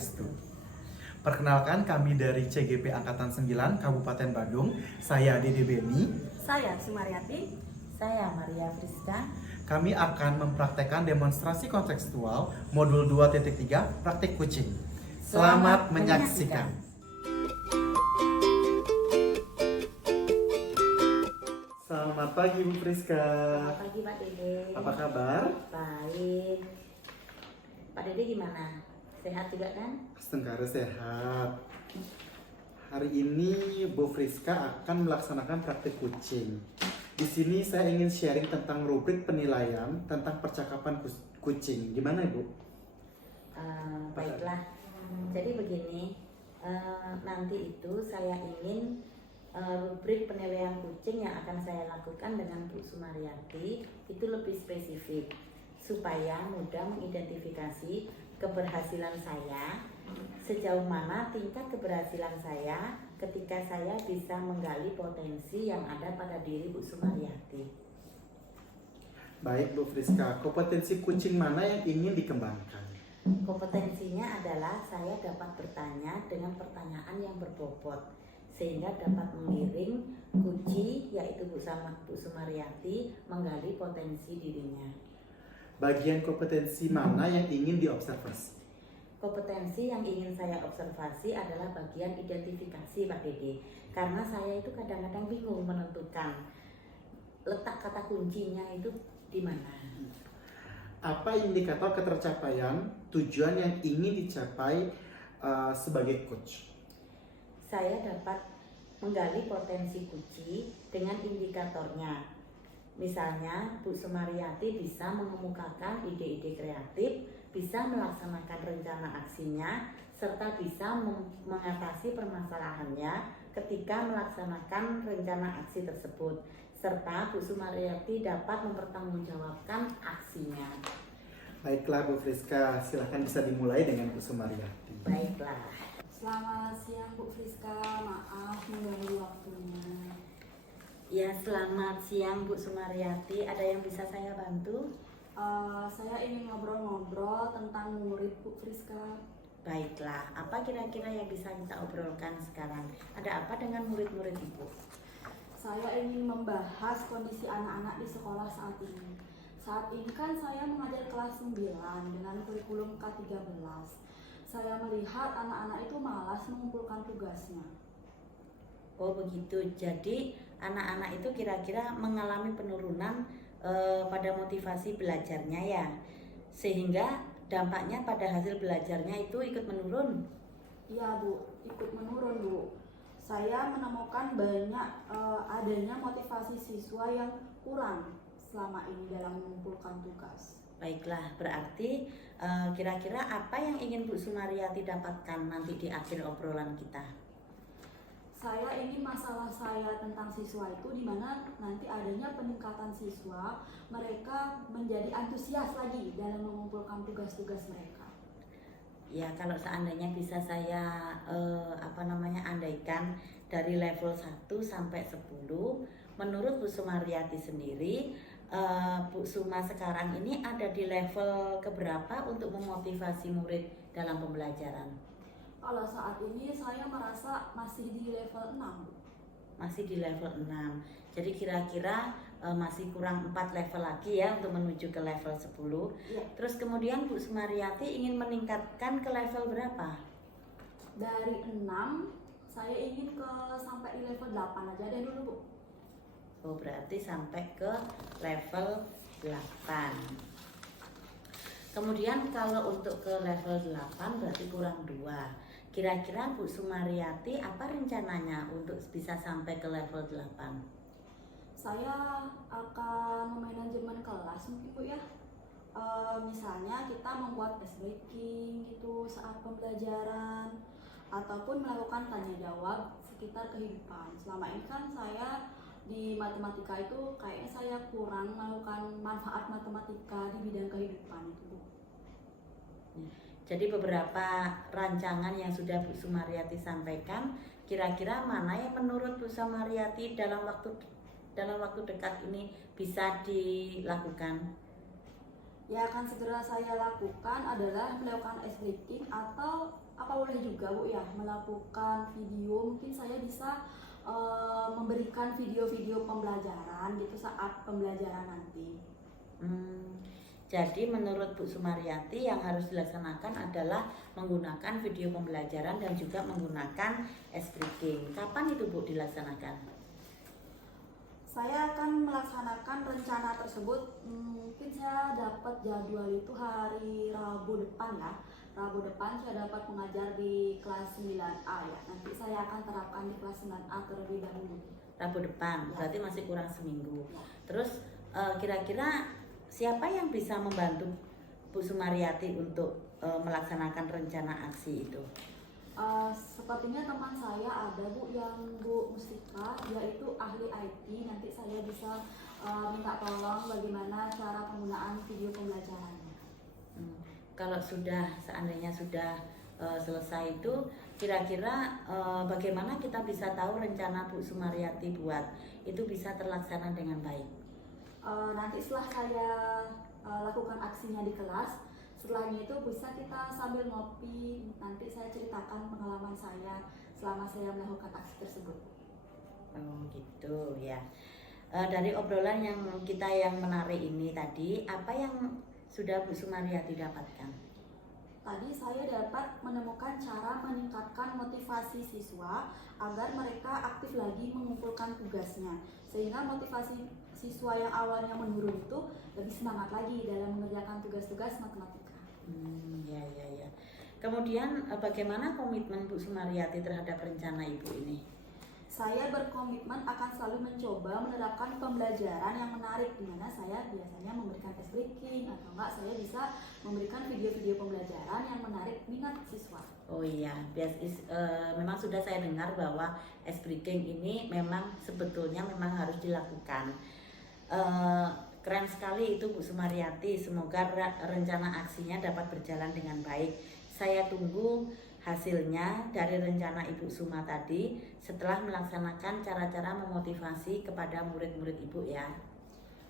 Swastiastu. Perkenalkan, kami dari CGP Angkatan 9 Kabupaten Badung. Saya Dede Beni. Saya Sumaryati. Saya Maria Friska. Kami akan mempraktekkan demonstrasi kontekstual modul 2.3 praktik kucing. Selamat menyaksikan. Selamat pagi Bu Friska. Selamat pagi Pak Dede. Apa kabar? Baik. Pak Dede gimana? Sehat juga kan? Astengkara sehat. Hari ini Bu Friska akan melaksanakan praktik kucing. Di sini saya ingin sharing tentang rubrik penilaian tentang percakapan kucing. Gimana Bu? Baiklah. Jadi begini, nanti itu saya ingin rubrik penilaian kucing yang akan saya lakukan dengan Bu Sumaryati itu lebih spesifik supaya mudah mengidentifikasi keberhasilan saya, sejauh mana tingkat keberhasilan saya ketika saya bisa menggali potensi yang ada pada diri Bu Sumaryati. Baik Bu Friska, kompetensi kucing mana yang ingin dikembangkan? Kompetensinya adalah saya dapat bertanya dengan pertanyaan yang berbobot sehingga dapat mengiring kunci yaitu Bu Sumaryati menggali potensi dirinya. Bagian kompetensi mana yang ingin diobservasi? Kompetensi yang ingin saya observasi adalah bagian identifikasi Pak Dede. Karena saya itu kadang-kadang bingung menentukan letak kata kuncinya itu di mana. Apa indikator ketercapaian tujuan yang ingin dicapai sebagai coach? Saya dapat menggali potensi kunci dengan indikatornya. Misalnya, Bu Sumaryati bisa mengemukakan ide-ide kreatif, bisa melaksanakan rencana aksinya, serta bisa mengatasi permasalahannya ketika melaksanakan rencana aksi tersebut. Serta Bu Sumaryati dapat mempertanggungjawabkan aksinya. Baiklah Bu Friska, silahkan bisa dimulai dengan Bu Sumaryati. Baiklah. Selamat siang Bu Friska, maaf mengganggu waktunya. Ya, selamat siang Bu Sumaryati. Ada yang bisa saya bantu? Saya ingin ngobrol-ngobrol tentang murid Bu Friska. Baiklah, apa kira-kira yang bisa kita obrolkan sekarang? Ada apa dengan murid-murid Ibu? Saya ingin membahas kondisi anak-anak di sekolah saat ini. Saat ini kan saya mengajar kelas 9 dengan kurikulum K13. Saya melihat anak-anak itu malas mengumpulkan tugasnya. Oh begitu, jadi anak-anak itu kira-kira mengalami penurunan pada motivasi belajarnya ya, sehingga dampaknya pada hasil belajarnya itu ikut menurun. Iya Bu, ikut menurun Bu. Saya menemukan banyak adanya motivasi siswa yang kurang selama ini dalam mengumpulkan tugas. Baiklah, berarti kira-kira apa yang ingin Bu Sumaryati dapatkan nanti di akhir obrolan kita? Saya ingin masalah saya tentang siswa itu di mana nanti adanya peningkatan siswa, mereka menjadi antusias lagi dalam mengumpulkan tugas-tugas mereka. Ya, kalau seandainya bisa saya andaikan dari level 1 sampai 10, menurut Bu Sumaryati sendiri, Bu Suma sekarang ini ada di level keberapa untuk memotivasi murid dalam pembelajaran? Kalau saat ini saya merasa masih di level 6. Masih di level 6. Jadi kira-kira masih kurang 4 level lagi ya untuk menuju ke level 10. Ya. Terus kemudian Bu Sumaryati ingin meningkatkan ke level berapa? Dari 6 saya ingin sampai di level 8 aja deh dulu Bu. Oh, berarti sampai ke level 8. Kemudian kalau untuk ke level 8 berarti kurang 2. Kira-kira Bu Sumaryati apa rencananya untuk bisa sampai ke level 8? Saya akan memanajemen kelas mungkin Bu ya. Misalnya kita membuat ice breaking gitu saat pembelajaran, ataupun melakukan tanya jawab sekitar kehidupan. Selama ini kan saya di matematika itu kayaknya saya kurang melakukan manfaat matematika di bidang kehidupan itu Bu. Jadi beberapa rancangan yang sudah Bu Sumaryati sampaikan, kira-kira mana yang menurut Bu Sumaryati dalam waktu dekat ini bisa dilakukan? yang akan segera saya lakukan adalah melakukan ice breaking, atau apa boleh juga Bu ya melakukan video. Mungkin saya bisa memberikan video-video pembelajaran gitu saat pembelajaran nanti. Jadi menurut Bu Sumaryati yang harus dilaksanakan adalah menggunakan video pembelajaran dan juga menggunakan ice breaking. Kapan itu Bu dilaksanakan? Saya akan melaksanakan rencana tersebut, mungkin saya dapat jadwal itu hari Rabu depan ya. Rabu depan saya dapat mengajar di kelas 9A ya. Nanti saya akan terapkan di kelas 9A terlebih dahulu. Rabu depan, Ya. berarti masih kurang seminggu. Ya. Terus kira-kira siapa yang bisa membantu Bu Sumaryati untuk melaksanakan rencana aksi itu? Sepertinya teman saya ada Bu, yang Bu Mustika, yaitu ahli IT. Nanti saya bisa minta tolong bagaimana cara penggunaan video pembelajarannya. Kalau seandainya sudah selesai itu, kira-kira bagaimana kita bisa tahu rencana Bu Sumaryati buat itu bisa terlaksana dengan baik? Nanti setelah saya lakukan aksinya di kelas, setelahnya itu bisa kita sambil ngopi, nanti saya ceritakan pengalaman saya selama saya melakukan aksi tersebut. Oh gitu ya. Dari obrolan yang kita yang menarik ini tadi, apa yang sudah Bu Sumaryati dapatkan? Tadi saya dapat menemukan cara meningkatkan motivasi siswa agar mereka aktif lagi mengumpulkan tugasnya, sehingga motivasi siswa yang awalnya menurun itu lebih semangat lagi dalam mengerjakan tugas-tugas matematika. Ya. Kemudian bagaimana komitmen Bu Sumaryati terhadap rencana Ibu ini? Saya berkomitmen akan selalu mencoba menerapkan pembelajaran yang menarik, di mana saya biasanya memberikan ice breaking, atau enggak saya bisa memberikan video-video pembelajaran yang menarik minat siswa. Oh iya, memang sudah saya dengar bahwa ice breaking ini memang sebetulnya memang harus dilakukan. Keren sekali itu Bu Sumaryati. Semoga rencana aksinya dapat berjalan dengan baik. Saya tunggu hasilnya dari rencana Ibu Suma tadi setelah melaksanakan cara-cara memotivasi kepada murid-murid Ibu ya.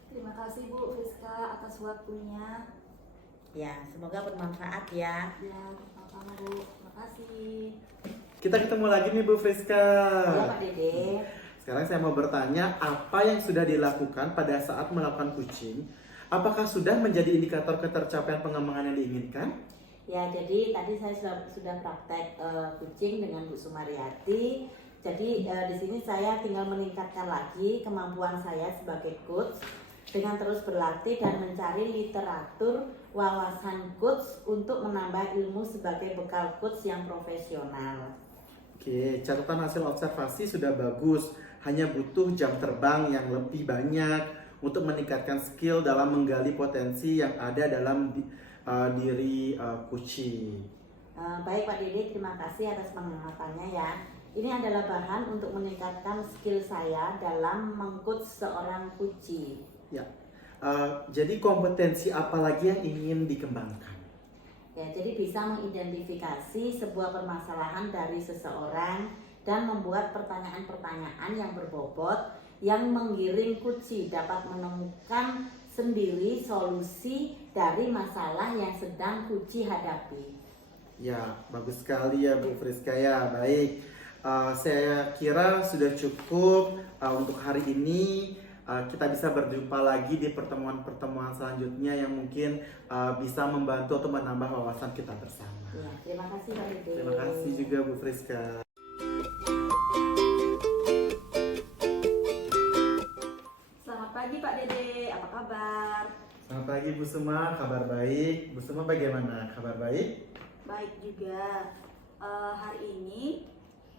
Terima kasih Bu Friska atas waktunya. Ya, semoga bermanfaat ya. Ya, sama-sama Bu. Terima kasih. Kita ketemu lagi nih Bu Friska. Ya Pak Dede. Sekarang saya mau bertanya, apa yang sudah dilakukan pada saat melakukan coaching? Apakah sudah menjadi indikator ketercapaian pengembangan yang diinginkan? Ya, jadi tadi saya sudah praktek coaching dengan Bu Sumaryati. Jadi di sini saya tinggal meningkatkan lagi kemampuan saya sebagai coach dengan terus berlatih dan mencari literatur wawasan coach untuk menambah ilmu sebagai bekal coach yang profesional. Oke, catatan hasil observasi sudah bagus. Hanya butuh jam terbang yang lebih banyak untuk meningkatkan skill dalam menggali potensi yang ada dalam diri coaching. Baik Pak Dede, terima kasih atas pengawasannya ya. Ini adalah bahan untuk meningkatkan skill saya dalam mengcoach seorang coachee. Ya, jadi kompetensi apa lagi yang ingin dikembangkan? Ya, jadi bisa mengidentifikasi sebuah permasalahan dari seseorang dan membuat pertanyaan-pertanyaan yang berbobot yang menggiring coachee dapat menemukan sendiri solusi dari masalah yang sedang coachee hadapi. Ya, bagus sekali ya Bu Friska ya. Baik, saya kira sudah cukup untuk hari ini. Kita bisa berjumpa lagi di pertemuan-pertemuan selanjutnya yang mungkin bisa membantu atau menambah wawasan kita bersama. Ya, terima kasih Pak Dede. Terima kasih juga Bu Friska. Selamat pagi Pak Dede, apa kabar? Selamat pagi Bu Suma, kabar baik. Bu Suma bagaimana? Kabar baik? Baik juga. Hari ini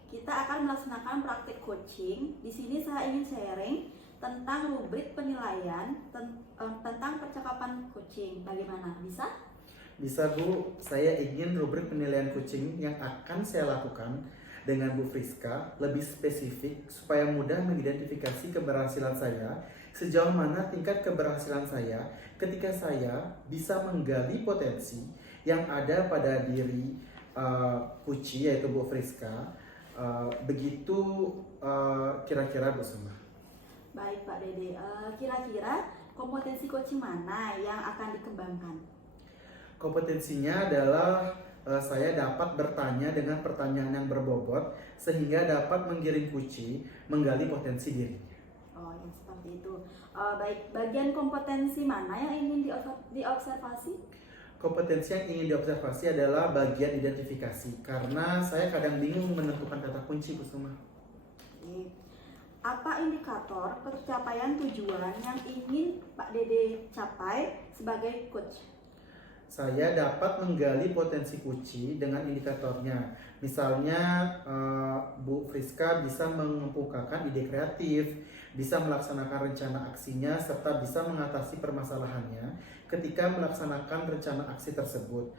kita akan melaksanakan praktik coaching. Di sini saya ingin sharing tentang rubrik penilaian tentang percakapan coaching. Bagaimana? Bisa? Bisa Bu, saya ingin rubrik penilaian coaching yang akan saya lakukan dengan Bu Friska lebih spesifik supaya mudah mengidentifikasi keberhasilan saya, sejauh mana tingkat keberhasilan saya ketika saya bisa menggali potensi yang ada pada diri coachee yaitu Bu Friska. Begitu kira-kira Bu Suma. Baik Pak Dede, kira-kira kompetensi coaching mana yang akan dikembangkan? Kompetensinya adalah saya dapat bertanya dengan pertanyaan yang berbobot sehingga dapat menggiring Kuci menggali potensi dirinya. Oh, yang seperti itu. Baik, bagian kompetensi mana yang ingin diobservasi? Kompetensi yang ingin diobservasi adalah bagian identifikasi karena saya kadang bingung menentukan kata kunci, Kusuma. Oke. Apa indikator pencapaian tujuan yang ingin Pak Dede capai sebagai coach? Saya dapat menggali potensi Kuci dengan indikatornya. Misalnya Bu Friska bisa mengemukakan ide kreatif, bisa melaksanakan rencana aksinya, serta bisa mengatasi permasalahannya ketika melaksanakan rencana aksi tersebut.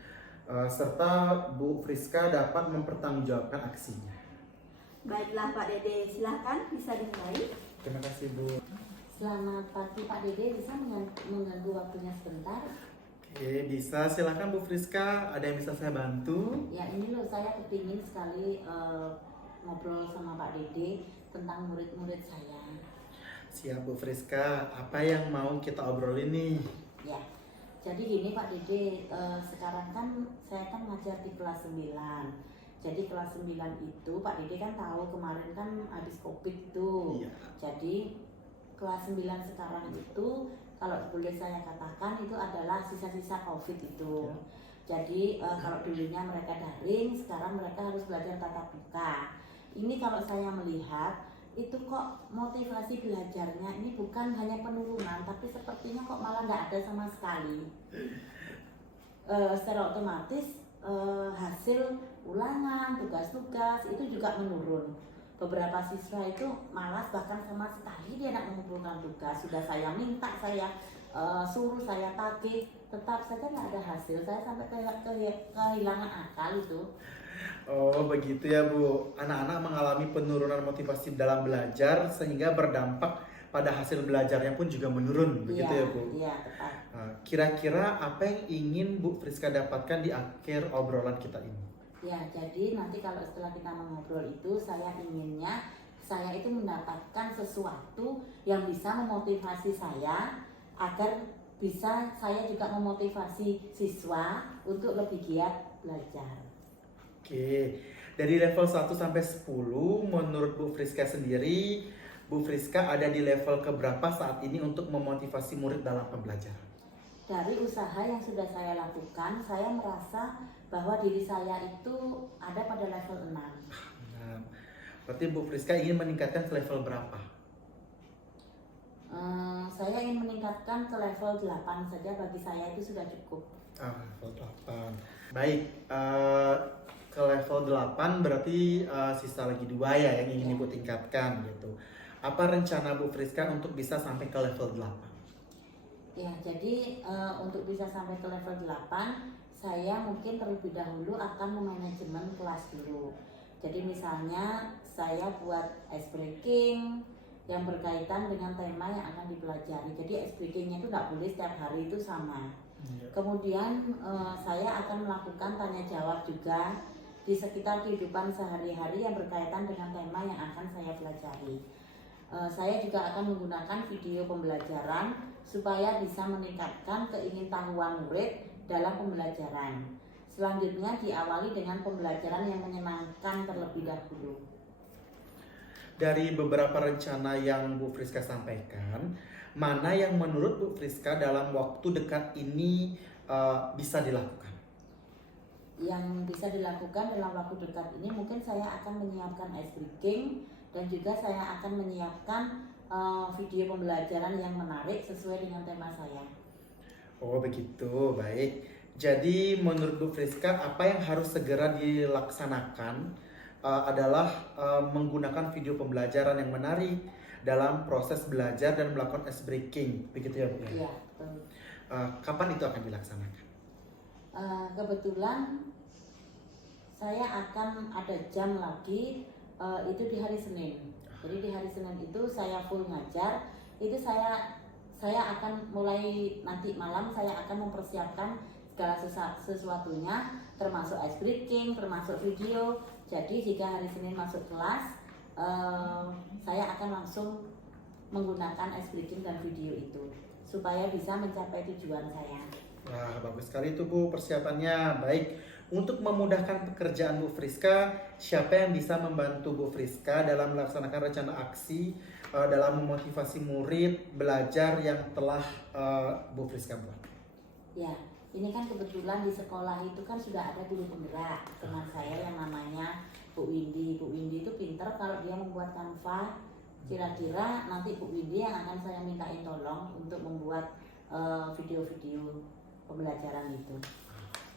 Serta Bu Friska dapat mempertanggungjawabkan aksinya. Baiklah Pak Dede, silahkan bisa dimulai. Terima kasih Bu. Selamat pagi Pak Dede, bisa mengganggu waktunya sebentar? Oke, bisa. Silakan Bu Friska, ada yang bisa saya bantu? Ya ini loh, saya kepingin sekali ngobrol sama Pak Dede tentang murid-murid saya. Siap Bu Friska, apa yang mau kita obrolin nih? Ya, jadi gini Pak Dede, sekarang kan saya kan ngajar di kelas 9. Jadi kelas 9 itu Pak Dede kan tahu kemarin kan habis Covid tuh. Iya. Jadi kelas 9 sekarang itu kalau boleh saya katakan itu adalah sisa-sisa Covid itu. Ya. Jadi kalau dulunya mereka daring, sekarang mereka harus belajar tatap muka. Ini kalau saya melihat itu kok motivasi belajarnya ini bukan hanya penurunan, tapi sepertinya kok malah nggak ada sama sekali. Secara otomatis hasil ulangan, tugas-tugas itu juga menurun. Beberapa siswa itu malas, bahkan sama sekali dia tidak mengumpulkan tugas. Sudah saya minta, saya suruh, saya tagih, tetap saja nggak ada hasil. Saya sampai kehilangan akal itu. Oh begitu ya Bu, anak-anak mengalami penurunan motivasi dalam belajar sehingga berdampak pada hasil belajarnya pun juga menurun, begitu ya Bu? Iya, tepat. Nah, kira-kira apa yang ingin Bu Friska dapatkan di akhir obrolan kita ini? Ya, jadi nanti kalau setelah kita mengobrol itu saya inginnya saya itu mendapatkan sesuatu yang bisa memotivasi saya agar bisa saya juga memotivasi siswa untuk lebih giat belajar. Oke, dari level 1 sampai 10 menurut Bu Friska sendiri, Bu Friska ada di level keberapa saat ini untuk memotivasi murid dalam pembelajaran? Dari usaha yang sudah saya lakukan, saya merasa bahwa diri saya itu ada pada level 6. Nah, berarti Bu Friska ingin meningkatkan ke level berapa? Saya ingin meningkatkan ke level 8 saja, bagi saya itu sudah cukup. Level 8. Baik, ke level 8 berarti sisa lagi 2 ya yang ingin Ibu tingkatkan gitu. Apa rencana Bu Friska untuk bisa sampai ke level 8? Ya, jadi untuk bisa sampai ke level 8, saya mungkin terlebih dahulu akan memanajemen kelas dulu. Jadi misalnya saya buat ice breaking yang berkaitan dengan tema yang akan dipelajari. Jadi ice breakingnya itu nggak boleh setiap hari itu sama. Kemudian saya akan melakukan tanya jawab juga di sekitar kehidupan sehari-hari yang berkaitan dengan tema yang akan saya pelajari. Saya juga akan menggunakan video pembelajaran supaya bisa meningkatkan keingintahuan murid dalam pembelajaran. Selanjutnya diawali dengan pembelajaran yang menyenangkan terlebih dahulu. Dari beberapa rencana yang Bu Friska sampaikan, mana yang menurut Bu Friska dalam waktu dekat ini bisa dilakukan? Yang bisa dilakukan dalam waktu dekat ini mungkin saya akan menyiapkan ice breaking dan juga saya akan menyiapkan video pembelajaran yang menarik sesuai dengan tema saya. Oh begitu, baik. Jadi menurut Bu Friska apa yang harus segera dilaksanakan adalah menggunakan video pembelajaran yang menarik dalam proses belajar dan melakukan ice breaking, begitu ya Bu? Iya, betul. Kapan itu akan dilaksanakan? Kebetulan saya akan ada jam lagi itu di hari Senin. Jadi di hari Senin itu saya full ngajar. Itu saya akan mulai nanti malam saya akan mempersiapkan segala sesuatunya, termasuk ice breaking, termasuk video. Jadi jika hari Senin masuk kelas, saya akan langsung menggunakan ice breaking dan video itu supaya bisa mencapai tujuan saya. Wah, bagus sekali itu Bu persiapannya. Baik, untuk memudahkan pekerjaan Bu Friska, siapa yang bisa membantu Bu Friska dalam melaksanakan rencana aksi dalam memotivasi murid belajar yang telah Bu Friska buat? Ya, ini kan kebetulan di sekolah itu kan sudah ada guru penggerak teman saya yang namanya Bu Windy. Bu Windy itu pinter kalau dia membuat kanva. Kira-kira nanti Bu Windy yang akan saya mintain tolong untuk membuat video-video pembelajaran itu.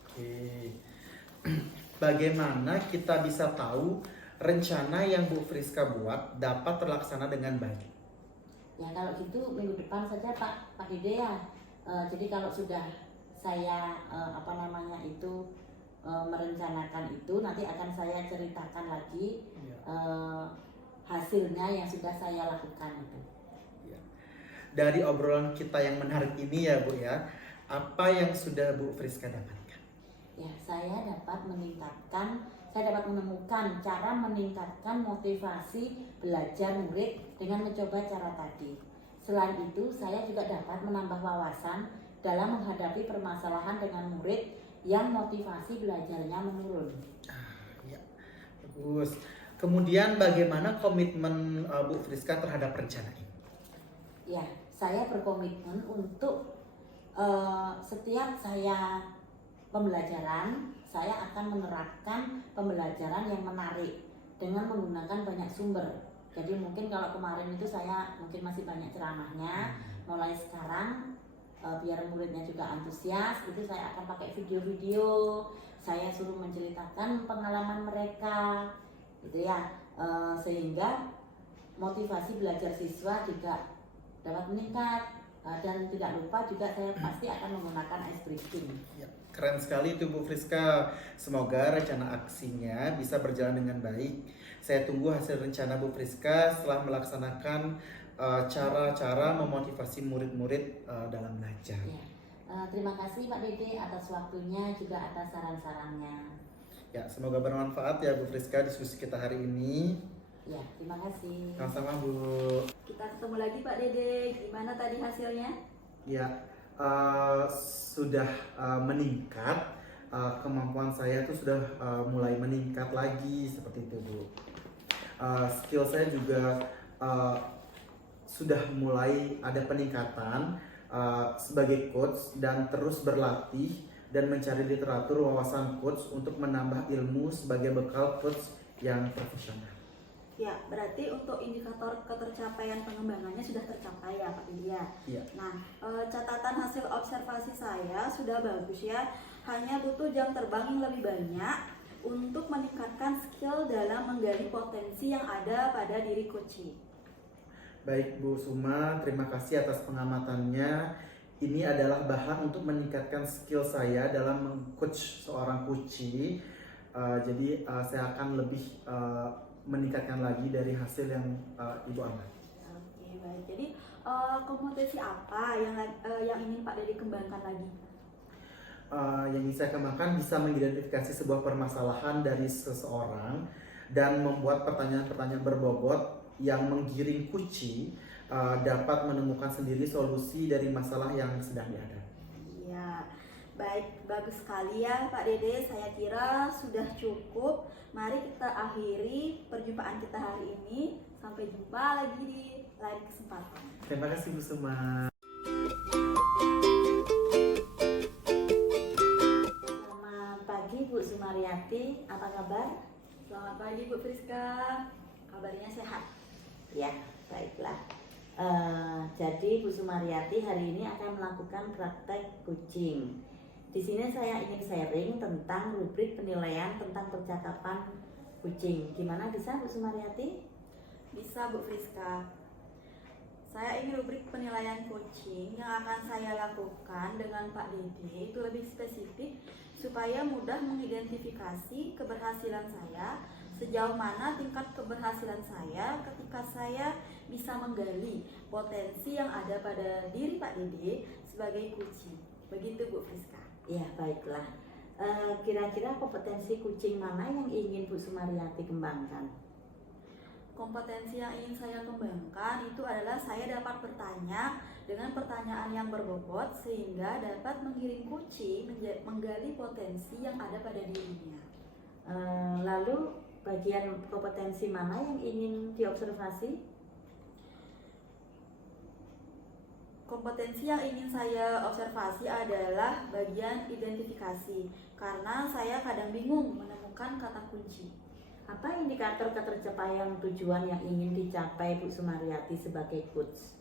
Oke. Bagaimana kita bisa tahu rencana yang Bu Friska buat dapat terlaksana dengan baik? Ya kalau gitu minggu depan saja Pak Dede ya. Jadi kalau sudah saya merencanakan itu, nanti akan saya ceritakan lagi hasilnya yang sudah saya lakukan itu. Dari obrolan kita yang menarik ini ya Bu ya, apa yang sudah Bu Friska dapatkan? Ya, saya dapat menemukan cara meningkatkan motivasi belajar murid dengan mencoba cara tadi. Selain itu, saya juga dapat menambah wawasan dalam menghadapi permasalahan dengan murid yang motivasi belajarnya menurun. Ya, bagus. Kemudian bagaimana komitmen Bu Friska terhadap rencana ini? Ya, saya berkomitmen untuk setiap saya pembelajaran, saya akan menerapkan pembelajaran yang menarik dengan menggunakan banyak sumber. Jadi mungkin kalau kemarin itu saya mungkin masih banyak ceramahnya, mulai sekarang biar muridnya juga antusias, itu saya akan pakai video-video, saya suruh menceritakan pengalaman mereka, gitu ya, sehingga motivasi belajar siswa juga dapat meningkat. Dan tidak lupa juga saya pasti akan menggunakan ice breaking. Ya, keren sekali itu Bu Friska. Semoga rencana aksinya bisa berjalan dengan baik. Saya tunggu hasil rencana Bu Friska setelah melaksanakan cara-cara memotivasi murid-murid dalam belajar. Ya. Terima kasih Pak Dede atas waktunya juga atas saran-sarannya. Ya, semoga bermanfaat ya Bu Friska diskusi kita hari ini. Ya, terima kasih. Sama-sama Bu. Kita ketemu lagi Pak Dede, gimana tadi hasilnya? Ya, sudah meningkat. Kemampuan saya tuh sudah mulai meningkat lagi seperti itu Bu. Skill saya juga sudah mulai ada peningkatan sebagai coach dan terus berlatih dan mencari literatur wawasan coach untuk menambah ilmu sebagai bekal coach yang profesional. Ya, berarti untuk indikator ketercapaian pengembangannya sudah tercapai ya Pak Dede. Iya. Nah, catatan hasil observasi saya sudah bagus ya. Hanya butuh jam terbang yang lebih banyak untuk meningkatkan skill dalam menggali potensi yang ada pada diri coaching. Baik Bu Suma, terima kasih atas pengamatannya. Ini adalah bahan untuk meningkatkan skill saya dalam meng-coach seorang coachee. Jadi saya akan lebih meningkatkan lagi dari hasil yang Ibu amati. Oke, baik. Jadi kompetensi apa yang ingin Pak Dede kembangkan lagi? Yang ingin saya kembangkan bisa mengidentifikasi sebuah permasalahan dari seseorang dan membuat pertanyaan-pertanyaan berbobot yang menggiring coachee dapat menemukan sendiri solusi dari masalah yang sedang dihadapi. Iya, baik, bagus sekali ya Pak Dede. Saya kira sudah cukup. Mari kita akhiri perjumpaan kita hari ini. Sampai jumpa lagi di lain kesempatan. Terima kasih Bu Suma. Selamat pagi Bu Sumaryati, apa kabar? Selamat pagi Bu Friska. Kabarnya sehat? Ya, baiklah. Jadi Bu Sumaryati hari ini akan melakukan praktek coaching. Di sini saya ingin sharing tentang rubrik penilaian tentang percakapan coaching. Gimana bisa Bu Sumaryati? Bisa Bu Friska. Saya ingin rubrik penilaian coaching yang akan saya lakukan dengan Pak Dede itu lebih spesifik supaya mudah mengidentifikasi keberhasilan saya, sejauh mana tingkat keberhasilan saya ketika saya bisa menggali potensi yang ada pada diri Pak Dede sebagai coaching. Begitu Bu Friska. Ya, baiklah. Kira-kira kompetensi coaching mana yang ingin Bu Sumaryati kembangkan? Kompetensi yang ingin saya kembangkan itu adalah saya dapat bertanya dengan pertanyaan yang berbobot sehingga dapat menggiring kucing menggali potensi yang ada pada dirinya. Lalu bagian kompetensi mana yang ingin diobservasi? Kompetensi yang ingin saya observasi adalah bagian identifikasi karena saya kadang bingung menemukan kata kunci. Apa indikator ketercapaian tujuan yang ingin dicapai Bu Sumaryati sebagai coach?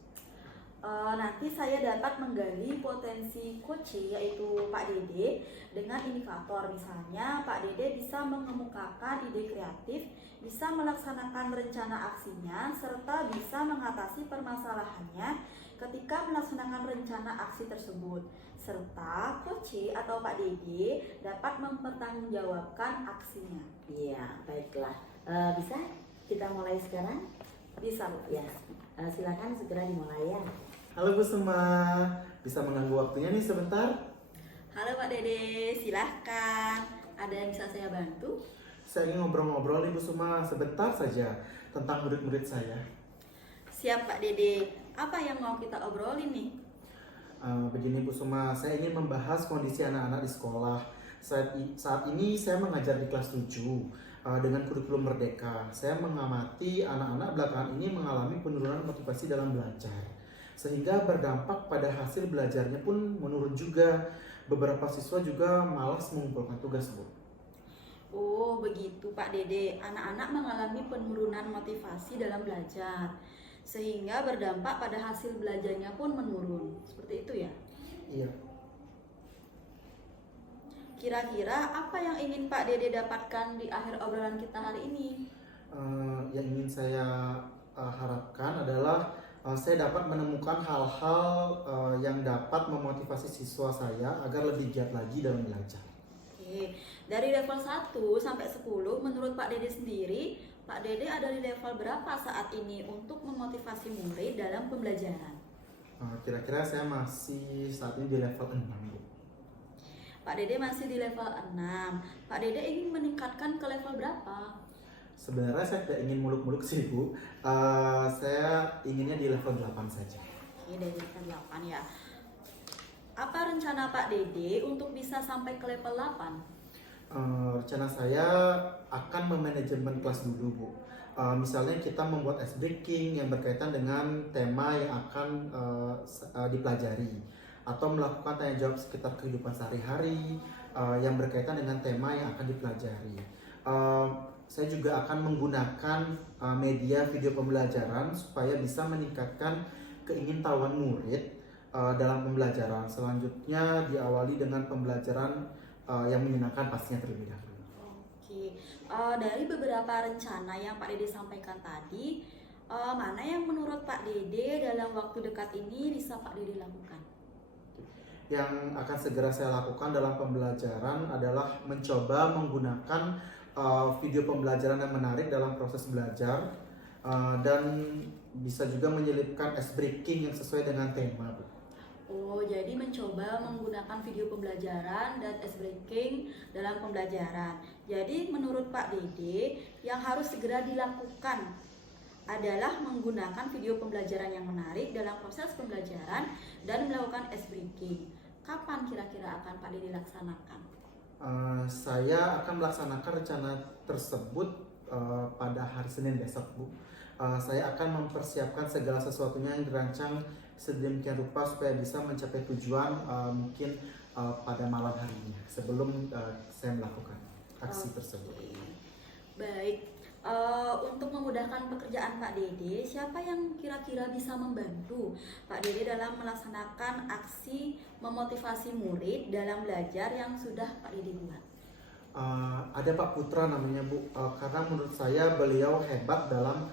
Nanti saya dapat menggali potensi coach yaitu Pak Dede dengan indikator, misalnya Pak Dede bisa mengemukakan ide kreatif, bisa melaksanakan rencana aksinya, serta bisa mengatasi permasalahannya ketika melaksanakan rencana aksi tersebut. Serta coach atau Pak Dede dapat mempertanggungjawabkan aksinya. Iya, baiklah. Bisa kita mulai sekarang? Bisa, Bu? Ya, silakan segera dimulai ya. Halo Bu Suma, bisa mengganggu waktunya nih sebentar? Halo Pak Dede, silahkan. Ada yang bisa saya bantu? Saya ingin ngobrol-ngobrol nih Bu Suma sebentar saja tentang murid-murid saya. Siap Pak Dede, apa yang mau kita obrolin nih? Begini Bu Suma, saya ingin membahas kondisi anak-anak di sekolah. Saat ini saya mengajar di kelas 7 dengan kurikulum Merdeka. Saya mengamati anak-anak belakangan ini mengalami penurunan motivasi dalam belajar, sehingga berdampak pada hasil belajarnya pun menurun juga. Beberapa siswa juga malas mengumpulkan tugas, Bu. Oh begitu Pak Dede, anak-anak mengalami penurunan motivasi dalam belajar sehingga berdampak pada hasil belajarnya pun menurun. Seperti itu ya? Iya. Kira-kira apa yang ingin Pak Dede dapatkan di akhir obrolan kita hari ini? Yang ingin saya harapkan adalah saya dapat menemukan hal-hal yang dapat memotivasi siswa saya agar lebih giat lagi dalam belajar. Oke, dari level 1 sampai 10 menurut Pak Dede sendiri, Pak Dede ada di level berapa saat ini untuk memotivasi murid dalam pembelajaran? Kira-kira saya masih saat ini di level 6, Bu. Pak Dede masih di level 6. Pak Dede ingin meningkatkan ke level berapa? Sebenarnya saya tidak ingin muluk-muluk sih, Bu. Saya inginnya di level 8 saja. Oke, dari level 8 ya. Apa rencana Pak Dede untuk bisa sampai ke level 8? Rencana saya akan memanajemen kelas dulu, Bu. Misalnya kita membuat ice breaking yang berkaitan dengan tema yang akan dipelajari, atau melakukan tanya jawab sekitar kehidupan sehari-hari yang berkaitan dengan tema yang akan dipelajari. Saya juga akan menggunakan media video pembelajaran supaya bisa meningkatkan keingintahuan murid dalam pembelajaran. Selanjutnya diawali dengan pembelajaran yang menyenangkan pastinya terlebih dahulu. Oke, dari beberapa rencana yang Pak Dede sampaikan tadi, mana yang menurut Pak Dede dalam waktu dekat ini bisa Pak Dede lakukan? Yang akan segera saya lakukan dalam pembelajaran adalah mencoba menggunakan video pembelajaran yang menarik dalam proses belajar, dan bisa juga menyelipkan ice breaking yang sesuai dengan tema, Bu. Oh, jadi mencoba menggunakan video pembelajaran dan ice breaking dalam pembelajaran. Jadi menurut Pak Dede, yang harus segera dilakukan adalah menggunakan video pembelajaran yang menarik dalam proses pembelajaran dan melakukan ice breaking. Kapan kira-kira akan Pak Dede laksanakan? Saya akan melaksanakan rencana tersebut pada hari Senin besok, Bu. Saya akan mempersiapkan segala sesuatunya yang dirancang sedemikian rupa supaya bisa mencapai tujuan mungkin pada malam harinya sebelum saya melakukan aksi tersebut. Baik, untuk memudahkan pekerjaan Pak Dede, siapa yang kira-kira bisa membantu Pak Dede dalam melaksanakan aksi memotivasi murid dalam belajar yang sudah Pak Dede buat? Ada Pak Putra namanya, Bu, karena menurut saya beliau hebat dalam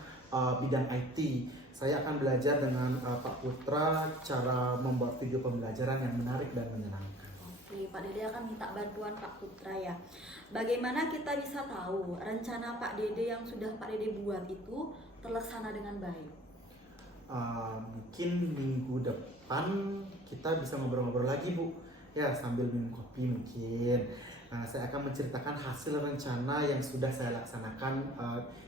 bidang IT. Saya akan belajar dengan Pak Putra cara membuat video pembelajaran yang menarik dan menyenangkan. Oke, Pak Dede akan minta bantuan Pak Putra ya. Bagaimana kita bisa tahu rencana Pak Dede yang sudah Pak Dede buat itu terlaksana dengan baik? Mungkin minggu depan kita bisa ngobrol-ngobrol lagi, Bu. Ya, sambil minum kopi mungkin. Saya akan menceritakan hasil rencana yang sudah saya laksanakan,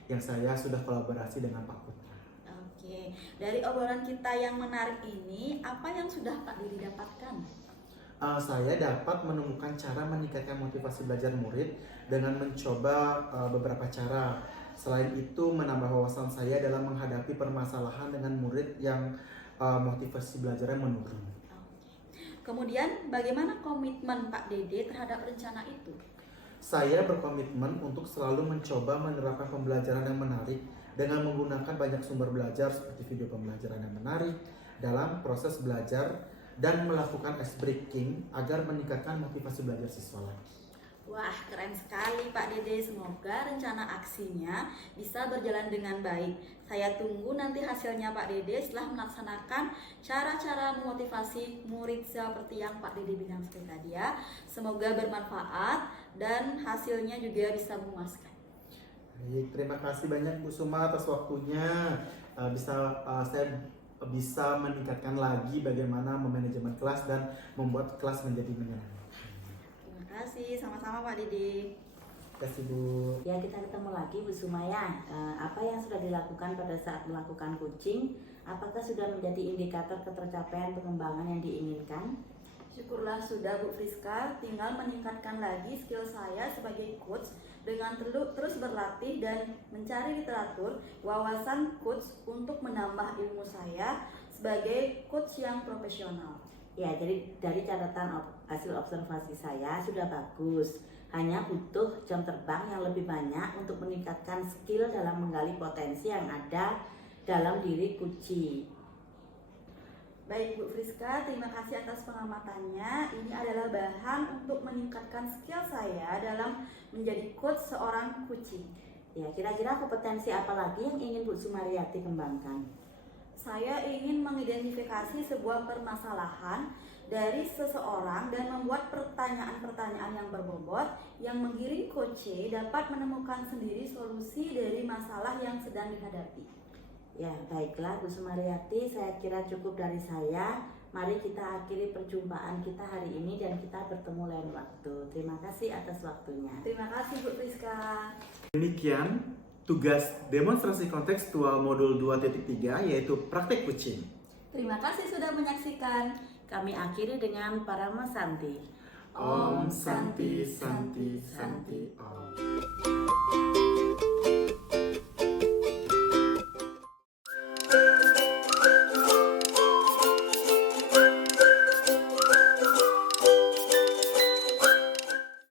yang saya sudah kolaborasi dengan Pak Putra. Oke, dari obrolan kita yang menarik ini, apa yang sudah Pak Didi dapatkan? Saya dapat menemukan cara meningkatkan motivasi belajar murid dengan mencoba beberapa cara. Selain itu, menambah wawasan saya dalam menghadapi permasalahan dengan murid yang motivasi belajarnya menurun. Kemudian, bagaimana komitmen Pak Dede terhadap rencana itu? Saya berkomitmen untuk selalu mencoba menerapkan pembelajaran yang menarik dengan menggunakan banyak sumber belajar seperti video pembelajaran yang menarik dalam proses belajar dan melakukan ice breaking agar meningkatkan motivasi belajar siswa lagi. Wah, keren sekali Pak Dede. Semoga rencana aksinya bisa berjalan dengan baik. Saya tunggu nanti hasilnya Pak Dede setelah melaksanakan cara-cara memotivasi murid seperti yang Pak Dede bilang seperti tadi ya. Semoga bermanfaat dan hasilnya juga bisa memuaskan. Baik, terima kasih banyak Bu Suma atas waktunya. Saya bisa meningkatkan lagi bagaimana memanajemen kelas dan membuat kelas menjadi menyenangkan. Terima kasih, sama-sama Pak Dede. Terima kasih Bu. Ya, kita ketemu lagi Bu Sumaya. Apa yang sudah dilakukan pada saat melakukan coaching? Apakah sudah menjadi indikator ketercapaian pengembangan yang diinginkan? Syukurlah sudah Bu Friska, tinggal meningkatkan lagi skill saya sebagai coach dengan terus berlatih dan mencari literatur wawasan coach untuk menambah ilmu saya sebagai coach yang profesional. Ya, jadi dari catatan hasil observasi saya sudah bagus. Hanya butuh jam terbang yang lebih banyak untuk meningkatkan skill dalam menggali potensi yang ada dalam diri Kuci. Baik Bu Friska, terima kasih atas pengamatannya. Ini adalah bahan untuk meningkatkan skill saya dalam menjadi coach seorang kucing. Ya, kira-kira kompetensi apa lagi yang ingin Bu Sumaryati kembangkan? Saya ingin mengidentifikasi sebuah permasalahan dari seseorang dan membuat pertanyaan-pertanyaan yang berbobot yang menggiring coach dapat menemukan sendiri solusi dari masalah yang sedang dihadapi. Ya, baiklah Bu Sumaryati, saya kira cukup dari saya. Mari kita akhiri perjumpaan kita hari ini dan kita bertemu lain waktu. Terima kasih atas waktunya. Terima kasih Bu Friska. Demikian tugas demonstrasi kontekstual modul 2.3 yaitu praktek kucing. Terima kasih sudah menyaksikan. Kami akhiri dengan Parama Santi. Om Santi Santi Santi Om.